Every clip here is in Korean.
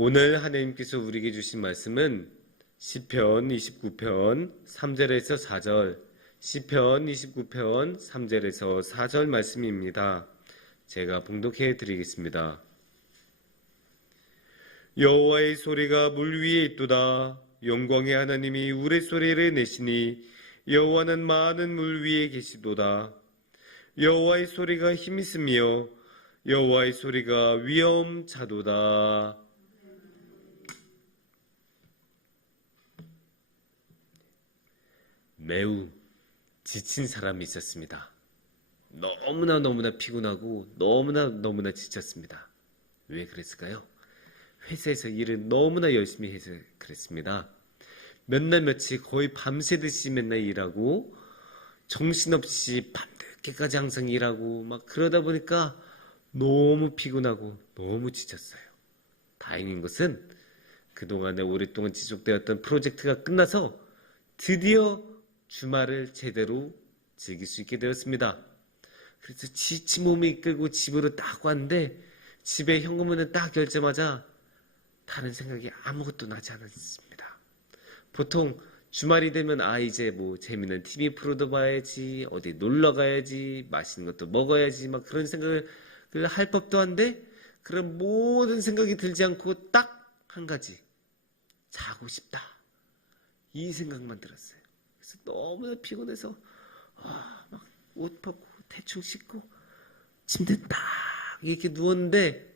오늘 하나님께서 우리에게 주신 말씀은 시편 29편 3절에서 4절, 시편 29편 3절에서 4절 말씀입니다. 제가 봉독해 드리겠습니다. 여호와의 소리가 물 위에 있도다. 영광의 하나님이 우레소리를 내시니 여호와는 많은 물 위에 계시도다. 여호와의 소리가 힘있으며 여호와의 소리가 위엄자도다. 매우 지친 사람이 있었습니다. 너무나 피곤하고 너무나 지쳤습니다. 왜 그랬을까요? 회사에서 일을 너무나 열심히 해서 그랬습니다. 몇 날 며칠 거의 밤새듯이 맨날 일하고 정신없이 밤늦게까지 항상 일하고 막 그러다 보니까 너무 피곤하고 너무 지쳤어요. 다행인 것은 그동안에 오랫동안 지속되었던 프로젝트가 끝나서 드디어 주말을 제대로 즐길 수 있게 되었습니다. 그래서 지친 몸을 이끌고 집으로 딱 왔는데 집에 현금문을 딱 열자마자 다른 생각이 아무것도 나지 않았습니다. 보통 주말이 되면 이제 뭐 재밌는 TV 프로도 봐야지, 어디 놀러 가야지, 맛있는 것도 먹어야지 막 그런 생각을 할 법도 한데 그런 모든 생각이 들지 않고 딱 한 가지, 자고 싶다, 이 생각만 들었어요. 그래서 너무나 피곤해서 막 옷 벗고 대충 씻고 침대에 딱 이렇게 누웠는데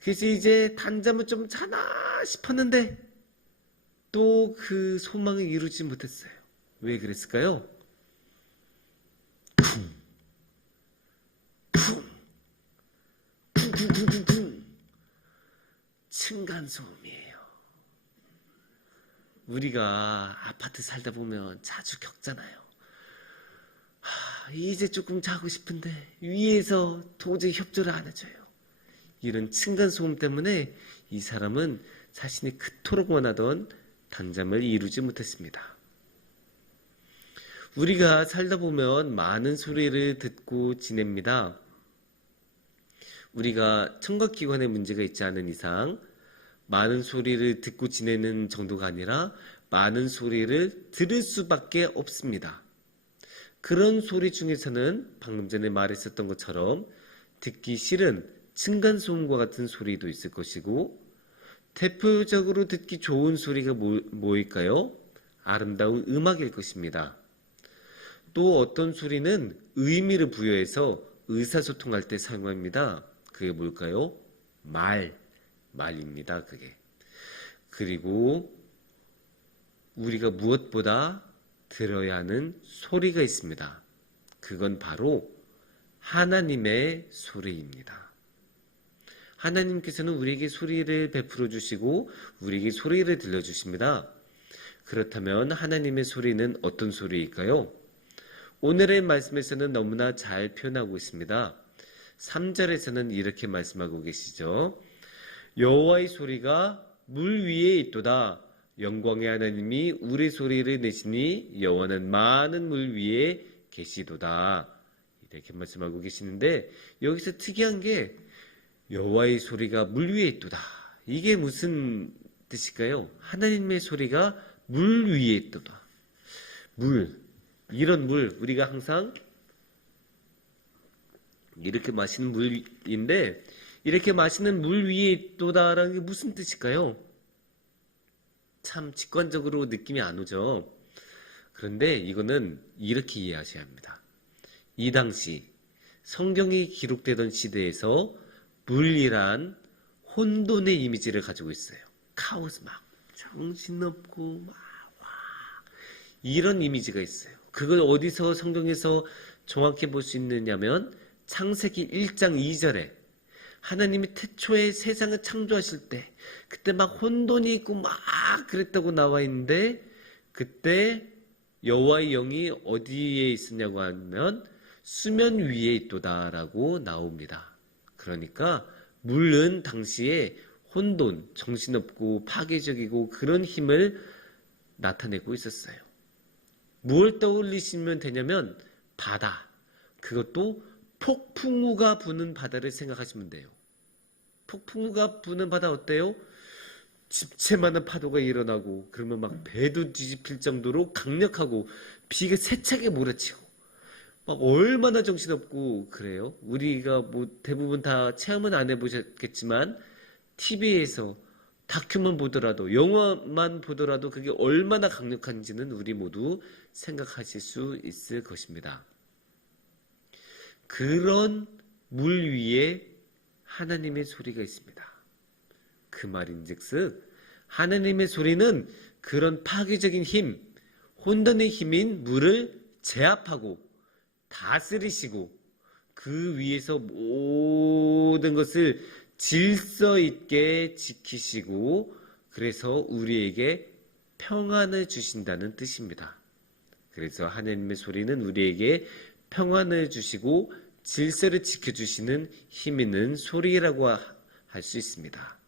그래서 이제 단잠을 좀 자나 싶었는데 또 그 소망을 이루지 못했어요. 왜 그랬을까요? 쿵 층간소음이에요. 우리가 아파트 살다 보면 자주 겪잖아요. 이제 조금 자고 싶은데 위에서 도저히 협조를 안 해줘요. 이런 층간소음 때문에 이 사람은 자신이 그토록 원하던 단잠을 이루지 못했습니다. 우리가 살다 보면 많은 소리를 듣고 지냅니다. 우리가 청각기관에 문제가 있지 않은 이상 많은 소리를 듣고 지내는 정도가 아니라 많은 소리를 들을 수밖에 없습니다. 그런 소리 중에서는 방금 전에 말했었던 것처럼 듣기 싫은 층간소음과 같은 소리도 있을 것이고 대표적으로 듣기 좋은 소리가 뭐일까요? 아름다운 음악일 것입니다. 또 어떤 소리는 의미를 부여해서 의사소통할 때 사용합니다. 그게 뭘까요? 말입니다. 그게. 그리고 우리가 무엇보다 들어야 하는 소리가 있습니다. 그건 바로 하나님의 소리입니다. 하나님께서는 우리에게 소리를 베풀어 주시고 우리에게 소리를 들려주십니다. 그렇다면 하나님의 소리는 어떤 소리일까요? 오늘의 말씀에서는 너무나 잘 표현하고 있습니다. 3절에서는 이렇게 말씀하고 계시죠. 여호와의 소리가 물 위에 있도다. 영광의 하나님이 우레소리를 내시니 여호와는 많은 물 위에 계시도다. 이렇게 말씀하고 계시는데 여기서 특이한 게 여호와의 소리가 물 위에 있도다. 이게 무슨 뜻일까요? 하나님의 소리가 물 위에 있도다. 이런 물, 우리가 항상 이렇게 마시는 물인데 이렇게 마시는 물 위에 있도다라는 게 무슨 뜻일까요? 참 직관적으로 느낌이 안 오죠. 그런데 이거는 이렇게 이해하셔야 합니다. 이 당시 성경이 기록되던 시대에서 물이란 혼돈의 이미지를 가지고 있어요. 카오스 막 정신없고 막 이런 이미지가 있어요. 그걸 어디서 성경에서 정확히 볼 수 있느냐면 창세기 1장 2절에 하나님이 태초에 세상을 창조하실 때 그때 막 혼돈이 있고 막 그랬다고 나와 있는데 그때 여호와의 영이 어디에 있었냐고 하면 수면 위에 있도다라고 나옵니다. 그러니까 물은 당시에 혼돈, 정신없고 파괴적이고 그런 힘을 나타내고 있었어요. 뭘 떠올리시면 되냐면 바다, 그것도 폭풍우가 부는 바다를 생각하시면 돼요. 폭풍우가 부는 바다 어때요? 집채만한 파도가 일어나고 그러면 막 배도 뒤집힐 정도로 강력하고 비가 세차게 몰아치고 막 얼마나 정신없고 그래요. 우리가 뭐 대부분 다 체험은 안 해보셨겠지만 TV에서 다큐만 보더라도 영화만 보더라도 그게 얼마나 강력한지는 우리 모두 생각하실 수 있을 것입니다. 그런 물 위에 하나님의 소리가 있습니다. 그 말인즉슨 하나님의 소리는 그런 파괴적인 힘, 혼돈의 힘인 물을 제압하고 다스리시고 그 위에서 모든 것을 질서 있게 지키시고 그래서 우리에게 평안을 주신다는 뜻입니다. 그래서 하나님의 소리는 우리에게 평안을 주시고 질서를 지켜주시는 힘 있는 소리라고 할 수 있습니다.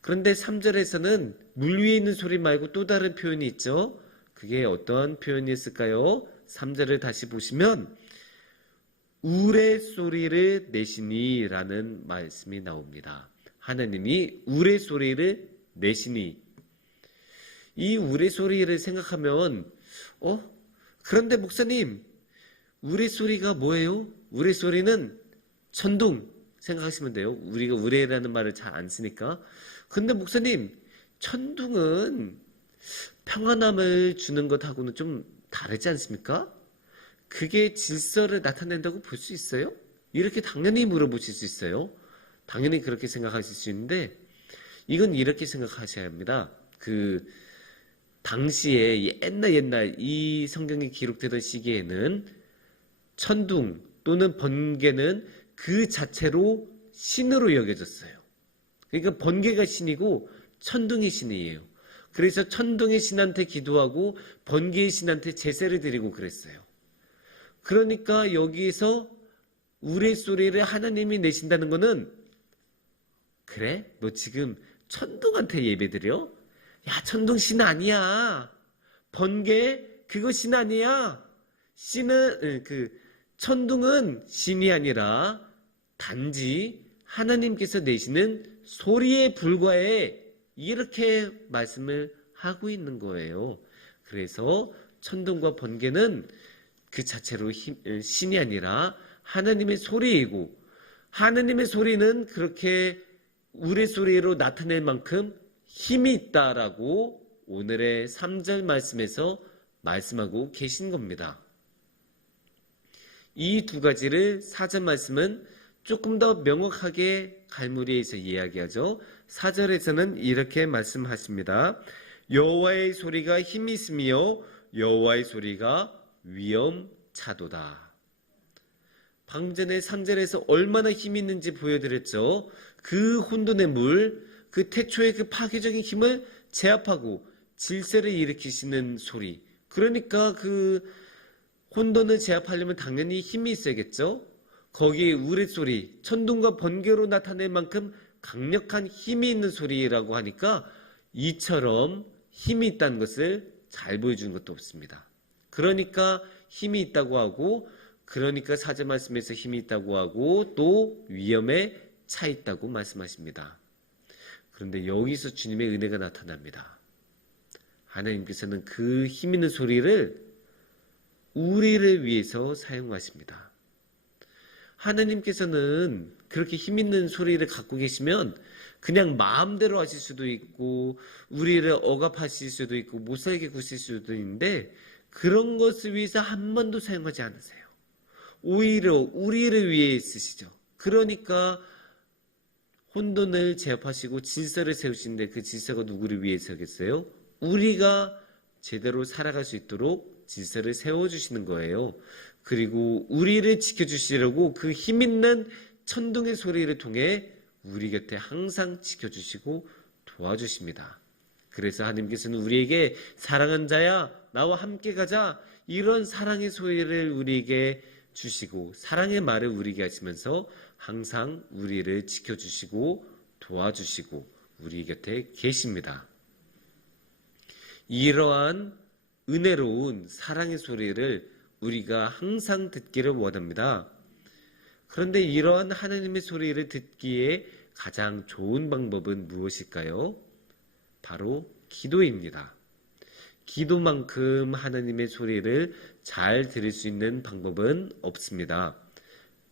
그런데 3절에서는 물 위에 있는 소리 말고 또 다른 표현이 있죠. 그게 어떤 표현이었을까요? 3절을 다시 보시면 우레소리를 내시니 라는 말씀이 나옵니다. 하나님이 우레소리를 내시니. 이 우레소리를 생각하면 그런데 목사님 우레소리가 뭐예요? 우레소리는 천둥 생각하시면 돼요. 우리가 우레라는 말을 잘 안 쓰니까. 근데 목사님 천둥은 평안함을 주는 것하고는 좀 다르지 않습니까? 그게 질서를 나타낸다고 볼 수 있어요? 이렇게 당연히 물어보실 수 있어요. 당연히 그렇게 생각하실 수 있는데 이건 이렇게 생각하셔야 합니다. 당시에 옛날 이 성경이 기록되던 시기에는 천둥 또는 번개는 그 자체로 신으로 여겨졌어요. 그러니까 번개가 신이고 천둥이 신이에요. 그래서 천둥의 신한테 기도하고 번개의 신한테 제사를 드리고 그랬어요. 그러니까 여기에서 우레소리를 하나님이 내신다는 거는 그래? 너 지금 천둥한테 예배드려? 야, 천둥 신 아니야. 번개 그거 신 아니야. 천둥은 신이 아니라 단지 하나님께서 내시는 소리에 불과해. 이렇게 말씀을 하고 있는 거예요. 그래서 천둥과 번개는 그 자체로 신이 아니라 하나님의 소리이고 하나님의 소리는 그렇게 우레소리로 나타낼 만큼 힘이 있다라고 오늘의 3절 말씀에서 말씀하고 계신 겁니다. 이 두 가지를 4절 말씀은 조금 더 명확하게 갈무리에서 이야기하죠. 4절에서는 이렇게 말씀하십니다. 여호와의 소리가 힘이 있으며 여호와의 소리가 위엄차도다. 방금 전에 3절에서 얼마나 힘이 있는지 보여드렸죠. 그 혼돈의 물, 그 태초의 그 파괴적인 힘을 제압하고 질서를 일으키시는 소리. 그러니까 그 혼돈을 제압하려면 당연히 힘이 있어야겠죠. 거기에 우레소리, 천둥과 번개로 나타낼 만큼 강력한 힘이 있는 소리라고 하니까 이처럼 힘이 있다는 것을 잘 보여주는 것도 없습니다. 그러니까 힘이 있다고 하고 그러니까 4절 말씀에서 힘이 있다고 하고 또 위험에 차 있다고 말씀하십니다. 그런데 여기서 주님의 은혜가 나타납니다. 하나님께서는 그 힘 있는 소리를 우리를 위해서 사용하십니다. 하나님께서는 그렇게 힘 있는 소리를 갖고 계시면 그냥 마음대로 하실 수도 있고 우리를 억압하실 수도 있고 못살게 구실 수도 있는데 그런 것을 위해서 한 번도 사용하지 않으세요. 오히려 우리를 위해 쓰시죠. 그러니까 혼돈을 제압하시고 질서를 세우시는데 그 질서가 누구를 위해서겠어요? 우리가 제대로 살아갈 수 있도록 질서를 세워주시는 거예요. 그리고 우리를 지켜주시려고 그 힘있는 천둥의 소리를 통해 우리 곁에 항상 지켜주시고 도와주십니다. 그래서 하나님께서는 우리에게 사랑한 자야 나와 함께 가자 이런 사랑의 소리를 우리에게 주시고 사랑의 말을 우리에게 하시면서 항상 우리를 지켜주시고 도와주시고 우리 곁에 계십니다. 이러한 은혜로운 사랑의 소리를 우리가 항상 듣기를 원합니다. 그런데 이러한 하나님의 소리를 듣기에 가장 좋은 방법은 무엇일까요? 바로 기도입니다. 기도만큼 하나님의 소리를 잘 들을 수 있는 방법은 없습니다.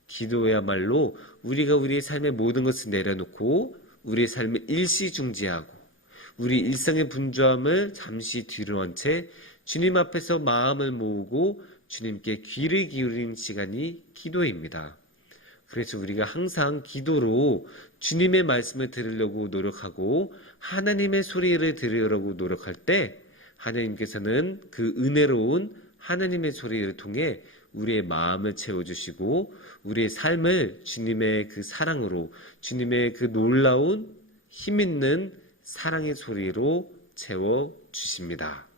기도야말로 우리가 우리의 삶의 모든 것을 내려놓고 우리의 삶을 일시중지하고 우리 일상의 분주함을 잠시 뒤로 한 채 주님 앞에서 마음을 모으고 주님께 귀를 기울이는 시간이 기도입니다. 그래서 우리가 항상 기도로 주님의 말씀을 들으려고 노력하고 하나님의 소리를 들으려고 노력할 때 하나님께서는 그 은혜로운 하나님의 소리를 통해 우리의 마음을 채워주시고 우리의 삶을 주님의 그 사랑으로 주님의 그 놀라운 힘있는 사랑의 소리로 채워주십니다.